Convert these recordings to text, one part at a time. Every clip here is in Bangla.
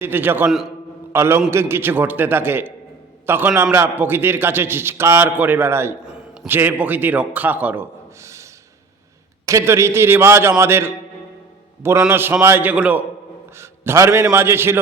পৃথিবীতে যখন অলৌকিক কিছু ঘটতে থাকে তখন আমরা প্রকৃতির কাছে চিৎকার করে বেড়াই যে প্রকৃতি রক্ষা করো। কিন্তু রীতি রেওয়াজ আমাদের পুরনো সময় যেগুলো ধর্মের মাঝে ছিল,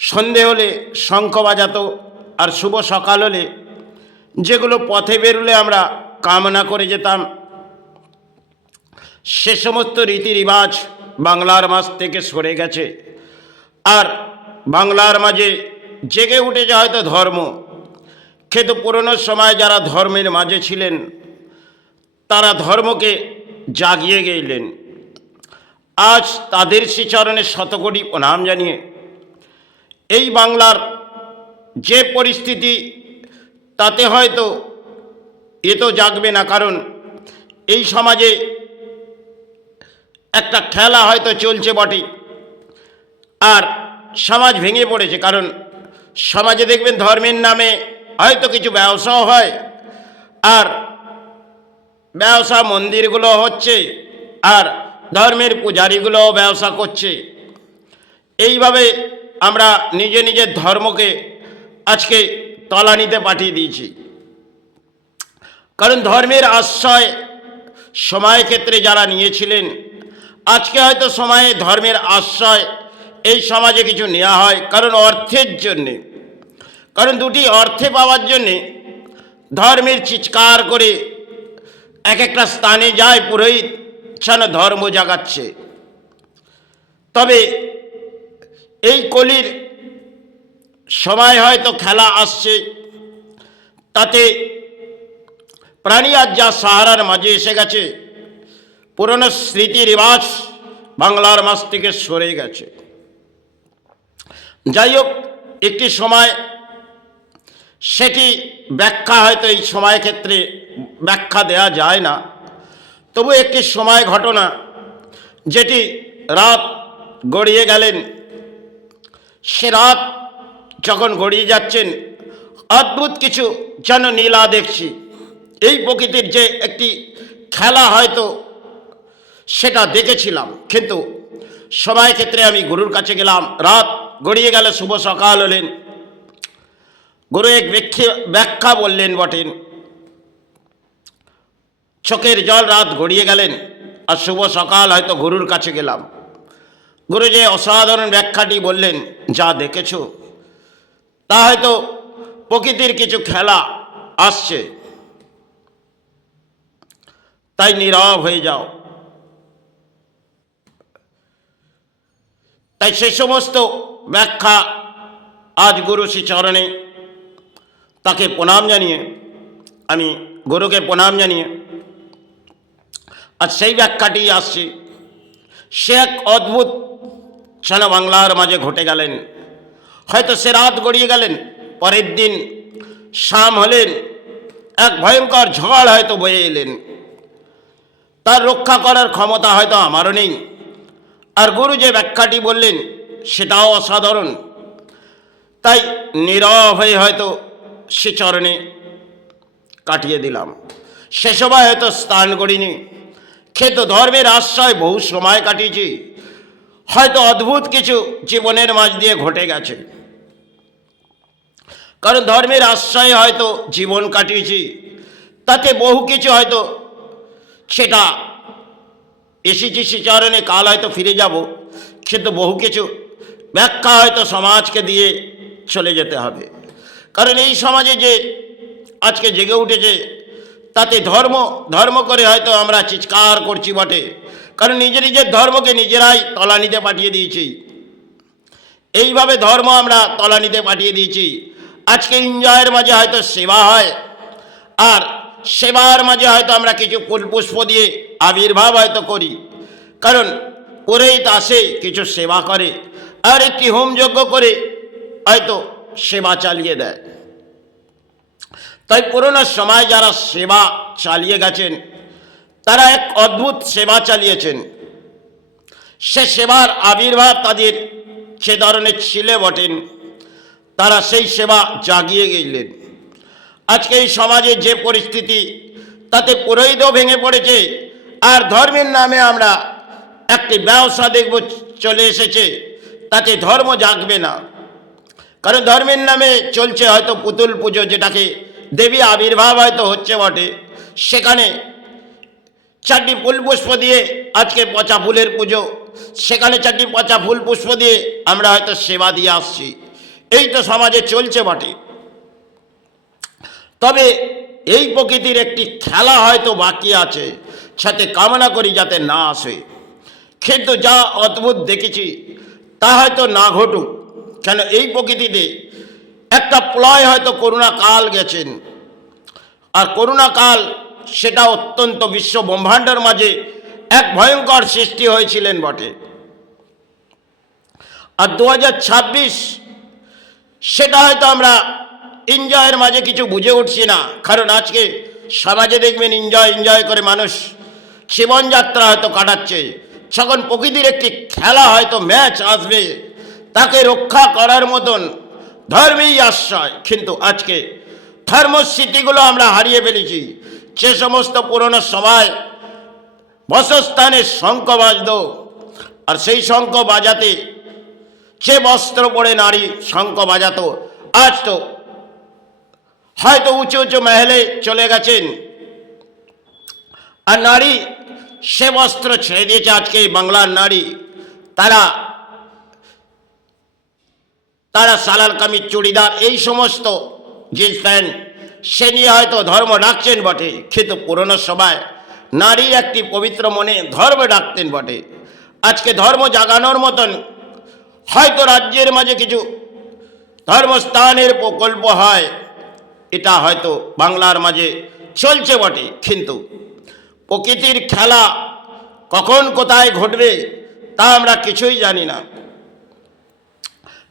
সন্ধে হলে শঙ্খ বাজাতো, আর শুভ সকাল হলে যেগুলো পথে বেরোলে আমরা কামনা করে যেতাম, সে সমস্ত রীতি রেওয়াজ বাংলার মাঝ থেকে সরে গেছে। আর বাংলার মাঝে জেগে উঠেছে হয়তো ধর্ম, কিন্তু পুরনো সময় যারা ধর্মের মাঝে ছিলেন তারা ধর্মকে জাগিয়ে গেলেন। আজ তাদের শ্রীচরণে শতকোটি প্রণাম জানিয়ে এই বাংলার যে পরিস্থিতি, তাতে হয়তো এ তো জাগবে না, কারণ এই সমাজে একটা খেলা হয়তো চলছে বটে, আর সমাজ ভেঙে পড়েছে। কারণ সমাজে দেখবেন ধর্মের নামে হয়তো কিছু ব্যবসাও হয়, আর ব্যবসা মন্দিরগুলো হচ্ছে, আর ধর্মের পূজারীগুলোও ব্যবসা করছে। এইভাবে আমরা নিজের ধর্মকে আজকে তলানিতে পাঠিয়ে দিয়েছি। কারণ ধর্মের আশ্রয় সময় ক্ষেত্রে যারা নিয়েছিলেন, আজকে হয়তো সময়ে ধর্মের আশ্রয় এই সমাজে কিছু নেওয়া হয়, কারণ অর্থের জন্যে। কারণ দুটি অর্থে পাওয়ার জন্যে ধর্মের চিৎকার করে এক একটা স্থানে যায় পুরোহিত, যেন ধর্ম জাগাচ্ছে। তবে এই কলির সময় হয়তো খেলা আসছে, তাতে প্রাণী আজ যা সাহারার মাঝে এসে গেছে, পুরনো স্মৃতি রেওয়াজ বাংলার মাঝ থেকে সরে গেছে। যাই হোক, একটি সময় সেটি ব্যাখ্যা হয়তো এই সময় ক্ষেত্রে ব্যাখ্যা দেয়া যায় না, তবু একটি সময় ঘটনা যেটি রাত গড়িয়ে গেলেন, সে রাত যখন গড়িয়ে যাচ্ছেন অদ্ভুত কিছু যেন নীলা দেখছি। এই প্রকৃতির যে একটি খেলা হয়তো সেটা দেখেছিলাম, কিন্তু সময় ক্ষেত্রে আমি গুরুর কাছে গেলাম। রাত গড়িয়ে গেলে শুভ সকাল হলেন, গুরু এক ব্যাখ্যা বললেন বটেন। চোখের জল রাত গড়িয়ে গেলেন আর শুভ সকাল হয়তো গুরুর কাছে গেলাম। গুরু যে অসাধারণ ব্যাখ্যাটি বললেন, যা দেখেছো তা হয়তো প্রকৃতির কিছু খেলা আসছে, তাই নীরব হয়ে যাও। তাই সে সমস্ত ব্যাখ্যা আজ গুরু শ্রীচরণে তাকে প্রণাম জানিয়ে, আমি গুরুকে প্রণাম জানিয়ে আজ সেই ব্যাখ্যাটি আসছে। সে এক অদ্ভুত যেন বাংলার মাঝে ঘটে গেলেন। হয়তো সে রাত গড়িয়ে গেলেন, পরের দিন শাম হলেন, এক ভয়ঙ্কর ঝড় হয়তো বয়ে এলেন। তার রক্ষা করার ক্ষমতা হয়তো আমারও নেই। আর গুরু যে ব্যাখ্যাটি বললেন সেটাও অসাধারণ, তাই নীরব হয়ে হয়তো সে চরণে কাটিয়ে দিলাম। সে সময় হয়তো স্থান করিনি, কিন্তু ধর্মের আশ্রয় বহু সময় কাটিয়েছি। হয়তো অদ্ভুত কিছু জীবনের মাঝ দিয়ে ঘটে গেছে, কারণ ধর্মের আশ্রয়ে হয়তো জীবন কাটিয়েছি, তাতে বহু কিছু হয়তো সেটা এসেছি শ্রীচরণে, কাল হয়তো ফিরে যাব, কিন্তু বহু কিছু ব্যাখ্যা হয়তো সমাজকে দিয়ে চলে যেতে হবে। কারণ এই সমাজে যে আজকে জেগে উঠেছে, তাতে ধর্ম করে হয়তো আমরা চিৎকার করছি বটে, কারণ নিজের ধর্মকে নিজেরাই তলানিতে পাঠিয়ে দিয়েছি। এইভাবে ধর্ম আমরা তলানিতে পাঠিয়ে দিয়েছি। আজকে এনজয়ের মাঝে হয়তো সেবা হয়, আর সেবার মাঝে হয়তো আমরা কিছু ফুল পুষ্প দিয়ে আবির্ভাব হয়তো করি, কারণ পুরোহিত আসে কিছু সেবা করে, আর একটি হোমযজ্ঞ করে হয়তো সেবা চালিয়ে দেয়। তাই পুরোনো সময় যারা সেবা চালিয়ে গেছেন, তারা এক অদ্ভুত সেবা চালিয়েছেন। সে সেবার আবির্ভাব তাদের সে ধরনের ছিলে বটেন, তারা সেই সেবা জাগিয়ে গেলেন। আজকে এই সমাজে যে পরিস্থিতি, তাতে পুরোহিতও ভেঙে পড়েছে, আর ধর্মের নামে আমরা একটি ব্যবসা দেখব চলে এসেছে, তাতে ধর্ম জাগবে না। কারণ ধর্মের নামে চলছে হয়তো পুতুল পুজো, যেটাকে দেবী আবির্ভাব হয়তো হচ্ছে বটে, সেখানে 4টি ফুল পুষ্প দিয়ে আজকে পচা ফুলের পুজো, সেখানে 4টি পচা ফুল পুষ্প দিয়ে আমরা হয়তো সেবা দিয়ে আসছি। এই তো সমাজে চলছে বটে। তবে এই প্রকৃতির একটি খেলা হয়তো বাকি আছে, সাথে কামনা করি যাতে না আসে। কিন্তু যা অদ্ভুত দেখেছি তা হয়তো না ঘটুক। কেন এই প্রকৃতিতে একটা প্রলয় হয়তো করোনা কাল গেছেন, আর করোনা কাল সেটা অত্যন্ত বিশ্ব ব্রহ্মাণ্ডের মাঝে এক ভয়ঙ্কর সৃষ্টি হয়েছিলেন বটে। আর 2026 সেটা হয়তো আমরা এনজয়ের মাঝে কিছু বুঝে উঠছি না। কারণ আজকে সমাজে দেখবেন এনজয় করে মানুষ জীবনযাত্রা হয়তো কাটাচ্ছে, যখন প্রকৃতির একটি খেলা হয়তো ম্যাচ আসবে, তাকে রক্ষা করার মতন ধর্মেই আশ্রয়। কিন্তু আজকে ধর্মস্মৃতিগুলো আমরা হারিয়ে ফেলেছি। যে সমস্ত পুরনো সময় বসস্থানে শঙ্খ বাজত, আর সেই শঙ্খ বাজাতে যে বস্ত্র পরে নারী শঙ্খ বাজাতো, আজ তো হয়তো উঁচু উঁচু মহলে চলে গেছেন, আর নারী সে বস্ত্র ছেড়ে দিয়েছে। আজকে বাংলার নারী তারা সালার কামিজ, চুড়িদার, এই সমস্ত জিন্স প্যান্ট সে নিয়ে হয়তো ধর্ম ডাকছেন বটে। কিন্তু পুরনো সময় নারী একটি পবিত্র মনে ধর্ম ডাকতেন বটে। আজকে ধর্ম জাগানোর মতন হয়তো রাজ্যের মাঝে কিছু ধর্মস্থানের প্রকল্প হয়, এটা হয়তো বাংলার মাঝে চলছে বটে। কিন্তু প্রকৃতির খেলা কখন কোথায় ঘটবে তা আমরা কিছুই জানি না।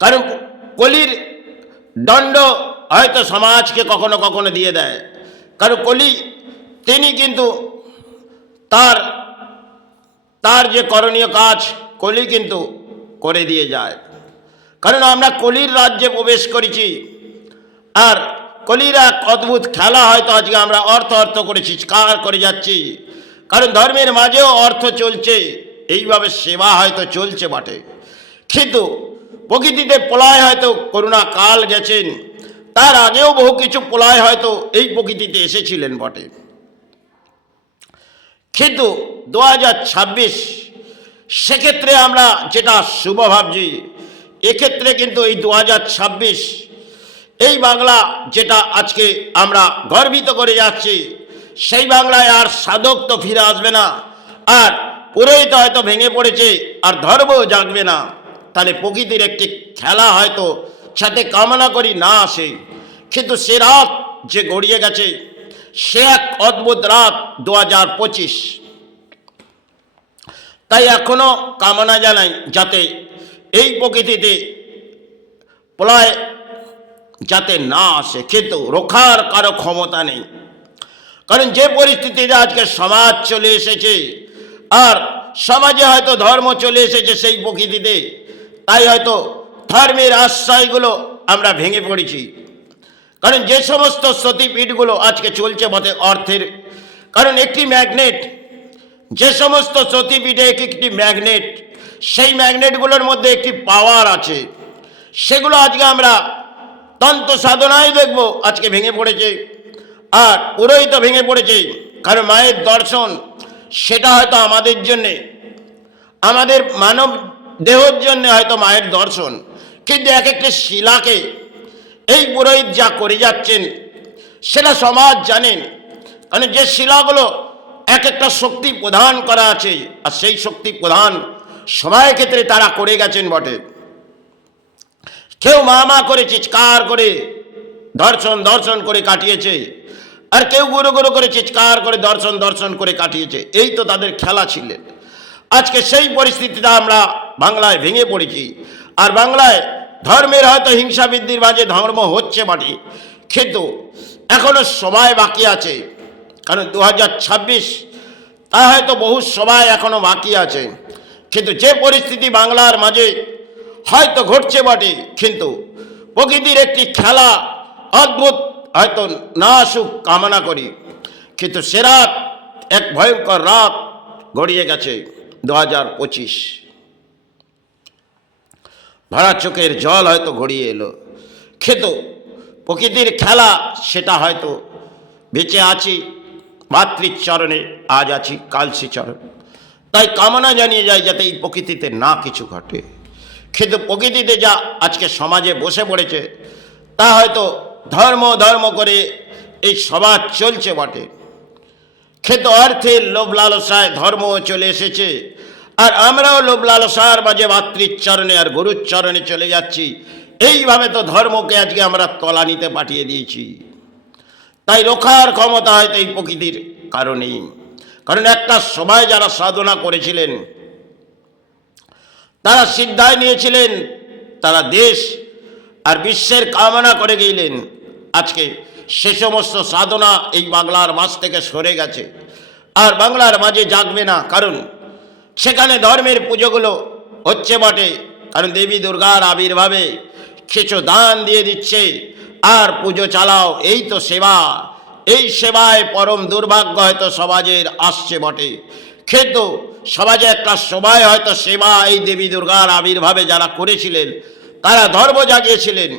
কারণ কলির দণ্ড হয়তো সমাজকে কখনো কখনো দিয়ে দেয়। কারণ কলি তিনি কিন্তু তার যে করণীয় কাজ কলি কিন্তু করে দিয়ে যায়। কারণ আমরা কলির রাজ্যে প্রবেশ করেছি, আর কলির এক অদ্ভুত খেলা হয়তো আজকে আমরা অর্থ করেছি, কার করে যাচ্ছি। কারণ ধর্মের মাঝেও অর্থ চলছে, এইভাবে সেবা হয়তো চলছে বটে। কিন্তু প্রকৃতিতে প্রলয় হয়তো করোনা কাল গেছেন, তার আগেও বহু কিছু প্রলয় হয়তো এই প্রকৃতিতে এসেছিলেন বটে। কিন্তু 2026 সেক্ষেত্রে আমরা যেটা শুভ ভাবছি, এক্ষেত্রে কিন্তু এই 2026 এই বাংলা যেটা আজকে আমরা গর্বিত করে যাচ্ছি, সেই বাংলায় আর সাধক তো ফিরে আসবে না, আর পুরোহিত হয়তো ভেঙে পড়েছে, আর ধর্মও জাগবে না। তাহলে প্রকৃতির একটি খেলা হয়তো সাথে কামনা করি না আসে। কিন্তু সে রাত যে গড়িয়ে গেছে, সে এক অদ্ভুত রাত 2025। তাই এখনো কামনা জানাই যাতে এই প্রকৃতিতে প্রলয় যাতে না আসে, কিন্তু রক্ষার কারো ক্ষমতা নেই। কারণ যে পরিস্থিতিতে আজকে সমাজ চলে এসেছে, আর সমাজে হয়তো ধর্ম চলে এসেছে সেই প্রকৃতিতে, তাই হয়তো ধর্মের আশ্রয়গুলো আমরা ভেঙে পড়েছি। কারণ যে সমস্ত সতীপীঠগুলো আজকে চলছে বটে অর্থের, কারণ একটি ম্যাগনেট, যে সমস্ত সতীপীঠে একটি ম্যাগনেট, সেই ম্যাগনেটগুলোর মধ্যে একটি পাওয়ার আছে, সেগুলো আজকে আমরা তন্ত্র সাধনায় দেখব আজকে ভেঙে পড়েছে, আর পুরোহিত ভেঙে পড়েছে। কারণ মায়ের দর্শন সেটা হয়তো আমাদের জন্যে, আমাদের মানব দেহের জন্য হয়তো মায়ের দর্শন, কিন্তু এক একটা শিলাকে এই পুরোহিত যা করে যাচ্ছেন সেটা সমাজ জানেন। কারণ যে শিলাগুলো এক একটা শক্তি প্রদান করা আছে, আর সেই শক্তি প্রদান সময়ের ক্ষেত্রে তারা করে গেছেন বটে। কেউ মা করে চিৎকার করে দর্শন করে কাটিয়েছে, আর কেউ গুরু করে চিৎকার করে দর্শন করে কাটিয়েছে। এই তো তাদের খেলা ছিলেন। আজকে সেই পরিস্থিতিটা আমরা বাংলায় ভেঙে পড়েছি, আর বাংলায় ধর্মের হয়তো হিংসা বৃদ্ধির মাঝে ধর্ম হচ্ছে বটে, কিন্তু এখনো সময় বাকি আছে। কারণ 2026 তা হয়তো বহু সময় এখনো বাকি আছে। কিন্তু যে পরিস্থিতি বাংলার মাঝে হয়তো ঘটছে বটে, কিন্তু প্রকৃতির একটি খেলা অদ্ভুত হয়তো না আসুক কামনা করি। কিন্তু সে রাত এক ভয়ঙ্কর রাত গড়িয়ে গেছে 2025। ভরা চোখের জল হয়তো গড়িয়ে এলো। খেত প্রকৃতির খেলা, সেটা হয়তো বেঁচে আছি মাতৃচরণে, আজ আছি কাল সে চরণ। তাই কামনা জানিয়ে যায় যাতে এই প্রকৃতিতে না কিছু ঘটে। কিন্তু প্রকৃতিতে যা আজকে সমাজে বসে পড়েছে, তা হয়তো ধর্ম ধর্ম করে এই সমাজ চলছে বটে। খেত অর্থের লোভ লালসায় ধর্ম চলে এসেছে, আর আমরাও লোভ লালসার মাঝে মাতৃচরণে আর গুরুর চরণে চলে যাচ্ছি। এইভাবে তো ধর্মকে আজকে আমরা তলানিতে পাঠিয়ে দিয়েছি। তাই রক্ষার ক্ষমতা হয়তো এই প্রকৃতির কারণেই। কারণ একটা সময় যারা সাধনা করেছিলেন, তারা সিদ্ধায় নিয়েছিলেন, তারা দেশ আর বিশ্বের কামনা করে গেলেন। আজকে সে সমস্ত সাধনা এই বাংলার মাঝ থেকে সরে গেছে, আর বাংলার মাঝে জাগবে না। কারণ সেখানে ধর্মের পুজোগুলো হচ্ছে বটে, কারণ দেবী দুর্গার আবির্ভাবে কিছু দান দিয়ে দিচ্ছে আর পুজো চালাও, এই তো সেবা। এই সেবায় পরম দুর্ভাগ্য হয়তো সমাজের আসছে বটে। কিন্তু সমাজে একটা সময় হয়তো সেবা এই দেবী দুর্গার আবির্ভাবে যারা করেছিলেন, তারা ধর্ম জাগিয়েছিলেন।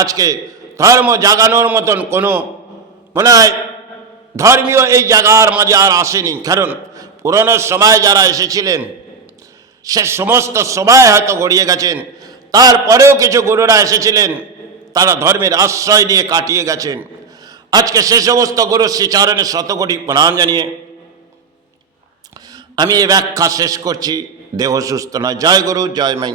আজকে ধর্ম জাগানোর মতন কোনো মনে হয় ধর্মীয় এই জায়গার মাঝে আর আসেনি। কারণ পুরনো সময় যারা এসেছিলেন, সে সমস্ত সময় হয়তো গড়িয়ে গেছেন। তারপরেও কিছু গুরুরা এসেছিলেন, তারা ধর্মের আশ্রয় নিয়ে কাটিয়ে গেছেন। আজকে সে সমস্ত গুরু শ্রীচরণে শতকোটি প্রণাম জানিয়ে আমি এই ব্যাখ্যা শেষ করছি। দেহ সুস্থ নয়। জয় গুরু, জয় মাই।